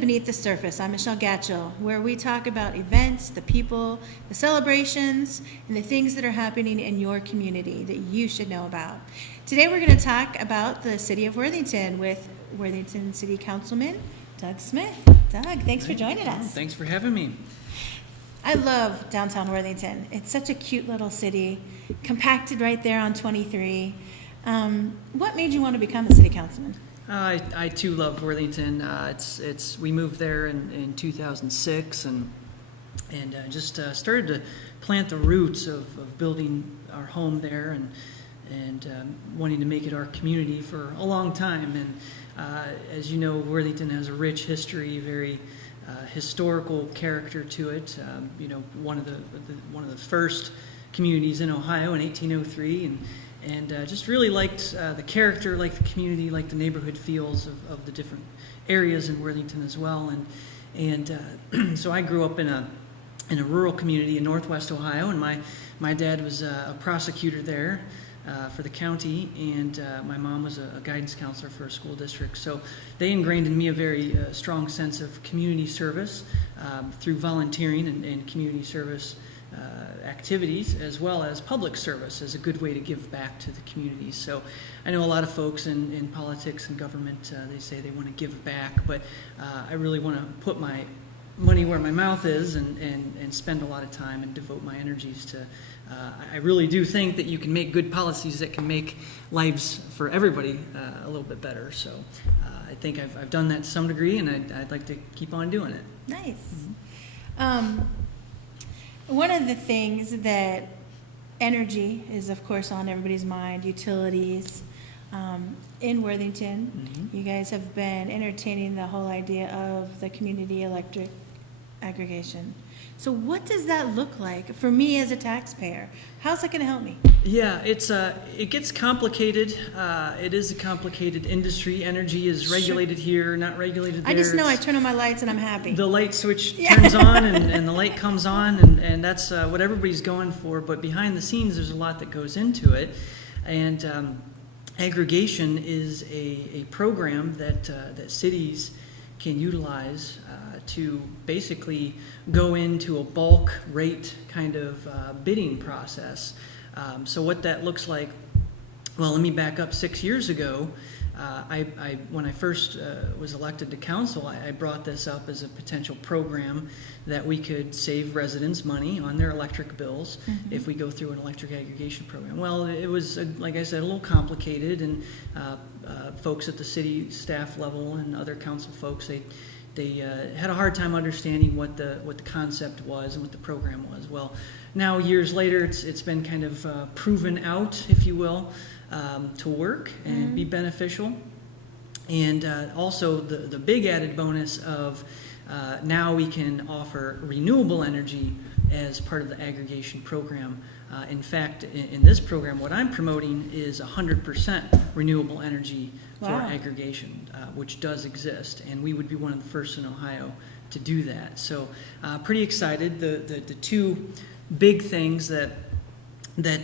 Beneath the Surface. I'm Michelle Gatchell, where we talk about events, the people, the celebrations, and the things that are happening in your community that you should know about. Today we're going to talk about the city of Worthington with Worthington City Councilman Doug Smith. Doug, thanks for joining us. Thanks for having me. I love downtown Worthington. It's such a cute little city, compacted right there on 23. What made you want to become a city councilman? I too love Worthington. We moved there in 2006 and just started to plant the roots of building our home there and wanting to make it our community for a long time. And as you know, Worthington has a rich history, very historical character to it. One of the first communities in Ohio in 1803, and just really liked the character, liked the community, liked the neighborhood feels of the different areas in Worthington as well. And so I grew up in a rural community in Northwest Ohio, and my dad was a prosecutor there for the county, and my mom was a guidance counselor for a school district. So they ingrained in me a very strong sense of community service through volunteering and community service activities, as well as public service as a good way to give back to the community. So I know a lot of folks in politics and government, they say they want to give back, but I really want to put my money where my mouth is and spend a lot of time and devote my energies to I really do think that you can make good policies that can make lives for everybody a little bit better. So I think I've done that to some degree, and I'd like to keep on doing it. Nice. Mm-hmm. One of the things that energy is, of course, on everybody's mind, utilities. In Worthington, mm-hmm. You guys have been entertaining the whole idea of the community electric aggregation. So what does that look like for me as a taxpayer? How's that going to help me? Yeah, it gets complicated. It is a complicated industry. Energy is regulated here, not regulated there. I just know I turn on my lights and I'm happy. The light switch turns on and the light comes on, and that's what everybody's going for. But behind the scenes, there's a lot that goes into it. And aggregation is a program that cities can utilize to basically go into a bulk rate kind of bidding process. So what that looks like, well, let me back up 6 years ago. When I first was elected to council, I brought this up as a potential program that we could save residents money on their electric bills mm-hmm. if we go through an electric aggregation program. Well, it was, like I said, a little complicated, and folks at the city staff level and other council folks, they had a hard time understanding what the concept was and what the program was. Well, now years later, it's been kind of proven out, if you will, to work and mm-hmm. be beneficial. And also the big added bonus of now we can offer renewable energy as part of the aggregation program. In fact, in this program, what I'm promoting is 100% renewable energy for aggregation, which does exist, and we would be one of the first in Ohio to do that. So pretty excited. The two big things that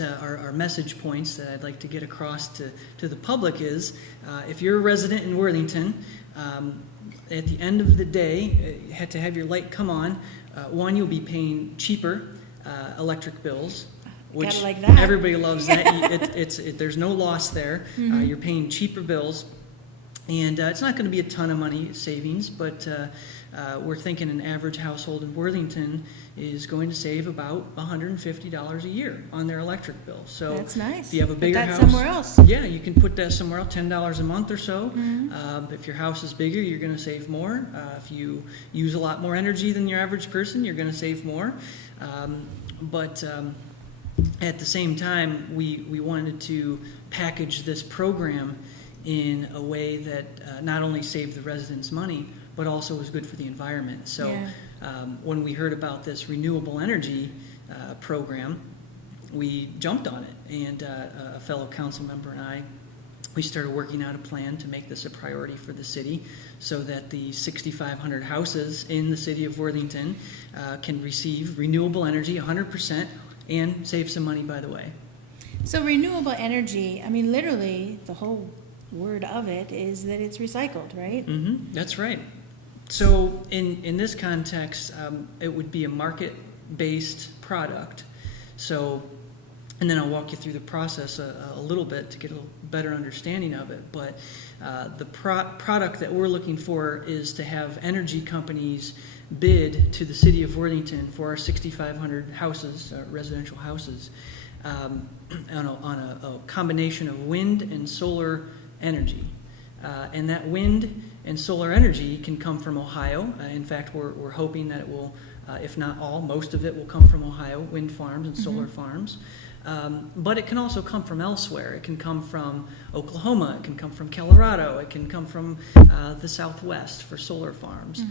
are message points that I'd like to get across to the public is if you're a resident in Worthington, at the end of the day, you had to have your light come on. One, you'll be paying cheaper electric bills, which like that. Everybody loves that. There's no loss there. Mm-hmm. You're paying cheaper bills, and it's not going to be a ton of money savings, but we're thinking an average household in Worthington is going to save about $150 a year on their electric bill. So that's nice. If you have a bigger house, somewhere else. Yeah, you can put that somewhere else, $10 a month or so. Mm-hmm. If your house is bigger, you're going to save more. If you use a lot more energy than your average person, you're going to save more. But at the same time, we wanted to package this program in a way that not only saved the residents money, but also was good for the environment. So when we heard about this renewable energy program, we jumped on it. And a fellow council member and I, we started working out a plan to make this a priority for the city so that the 6,500 houses in the city of Worthington can receive renewable energy 100% and save some money, by the way. So renewable energy, I mean, literally, the whole word of it is that it's recycled, right? Mm-hmm. That's right. So in this context, it would be a market-based product. So, and then I'll walk you through the process a little bit to get a little better understanding of it. But the product that we're looking for is to have energy companies bid to the city of Worthington for our 6,500 houses, residential houses, on a combination of wind and solar energy. And that wind and solar energy can come from Ohio. In fact, we're hoping that it will, if not all, most of it will come from Ohio, wind farms and solar farms. But it can also come from elsewhere. It can come from Oklahoma. It can come from Colorado. It can come from the Southwest for solar farms.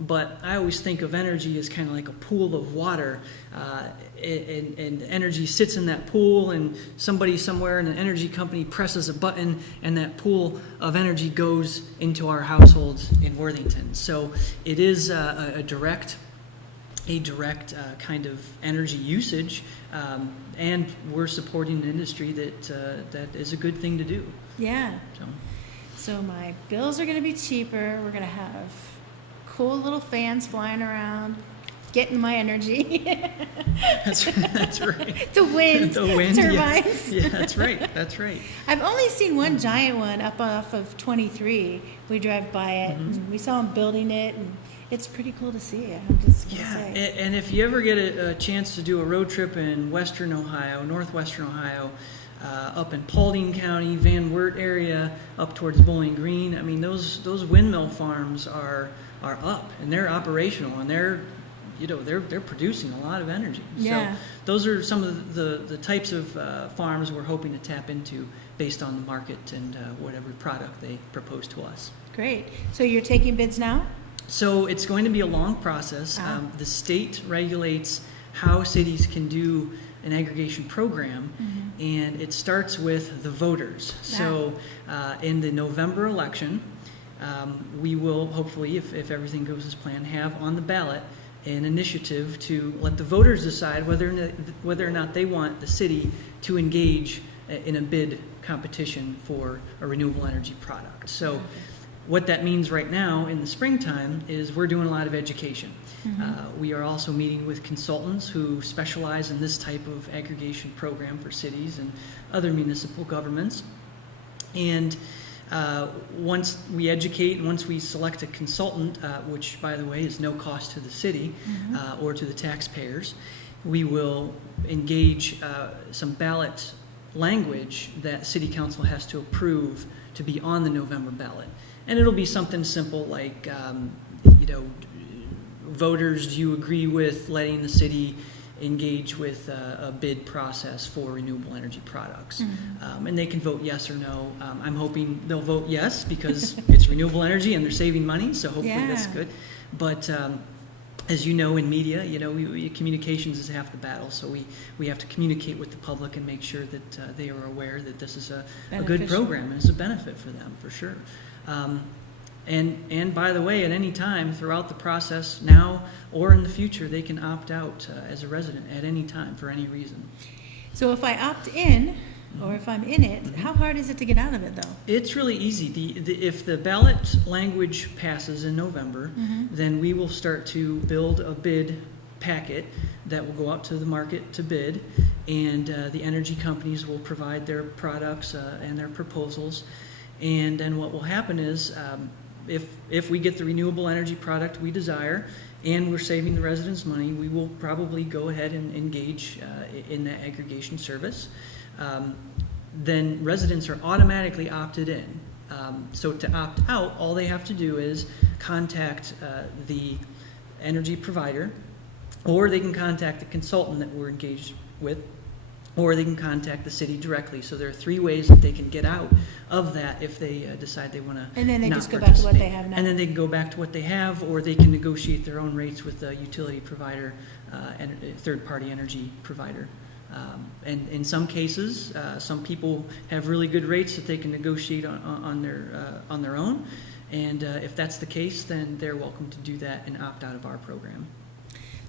But I always think of energy as kind of like a pool of water, and energy sits in that pool, and somebody somewhere in an energy company presses a button, and that pool of energy goes into our households in Worthington. So it is a direct kind of energy usage, and we're supporting an industry that is a good thing to do. Yeah. So my bills are going to be cheaper. We're going to have cool little fans flying around, getting my energy. That's right. The wind turbines. Yes. Yeah, that's right. I've only seen one giant one up off of 23. We drive by it, and we saw them building it, and it's pretty cool to see. I'm just going to say. And if you ever get a chance to do a road trip in western Ohio, northwestern Ohio, up in Paulding County, Van Wert area, up towards Bowling Green, I mean, those windmill farms are up, and they're operational, and they're producing a lot of energy. Yeah. So those are some of the types of farms we're hoping to tap into based on the market and whatever product they propose to us. Great. So you're taking bids now? So it's going to be a long process. The state regulates how cities can do an aggregation program, and it starts with the voters. So in the November election, we will hopefully, if everything goes as planned, have on the ballot an initiative to let the voters decide whether or not they want the city to engage in a bid competition for a renewable energy product. So what that means right now in the springtime is we're doing a lot of education. We are also meeting with consultants who specialize in this type of aggregation program for cities and other municipal governments. And once we educate, and once we select a consultant, which, by the way, is no cost to the city or to the taxpayers, we will engage some ballot language that City Council has to approve to be on the November ballot. And it'll be something simple like, voters, do you agree with letting the city engage with a bid process for renewable energy products? And they can vote yes or no. I'm hoping they'll vote yes because it's renewable energy and they're saving money, so hopefully that's good. But as you know, in media, communications is half the battle, so we have to communicate with the public and make sure that they are aware that this is a good program and it's a benefit for them, for sure. And by the way, at any time throughout the process, now or in the future, they can opt out as a resident at any time for any reason. So if I opt in, or if I'm in it, how hard is it to get out of it, though? It's really easy. If the ballot language passes in November, then we will start to build a bid packet that will go out to the market to bid, and the energy companies will provide their products and their proposals. And then what will happen is, if we get the renewable energy product we desire and we're saving the residents money, we will probably go ahead and engage in that aggregation service. Then residents are automatically opted in. So to opt out, all they have to do is contact the energy provider, or they can contact the consultant that we're engaged with, or they can contact the city directly. So there are 3 ways that they can get out of that if they decide they want to. And then they just go back to what they have now. And then they can go back to what they have, or they can negotiate their own rates with the utility provider and a third-party energy provider. And in some cases, some people have really good rates that they can negotiate on their own. And if that's the case, then they're welcome to do that and opt out of our program.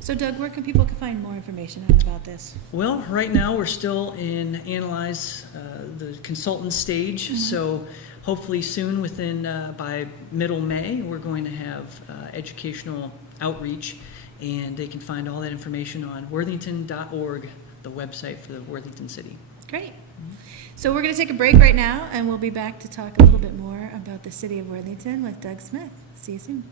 So Doug, where can people find more information out about this? Well, right now we're still in analyze the consultant stage, so hopefully soon, within by middle May, we're going to have educational outreach, and they can find all that information on worthington.org, the website for the Worthington City. Great. So we're going to take a break right now, and we'll be back to talk a little bit more about the city of Worthington with Doug Smith. See you soon.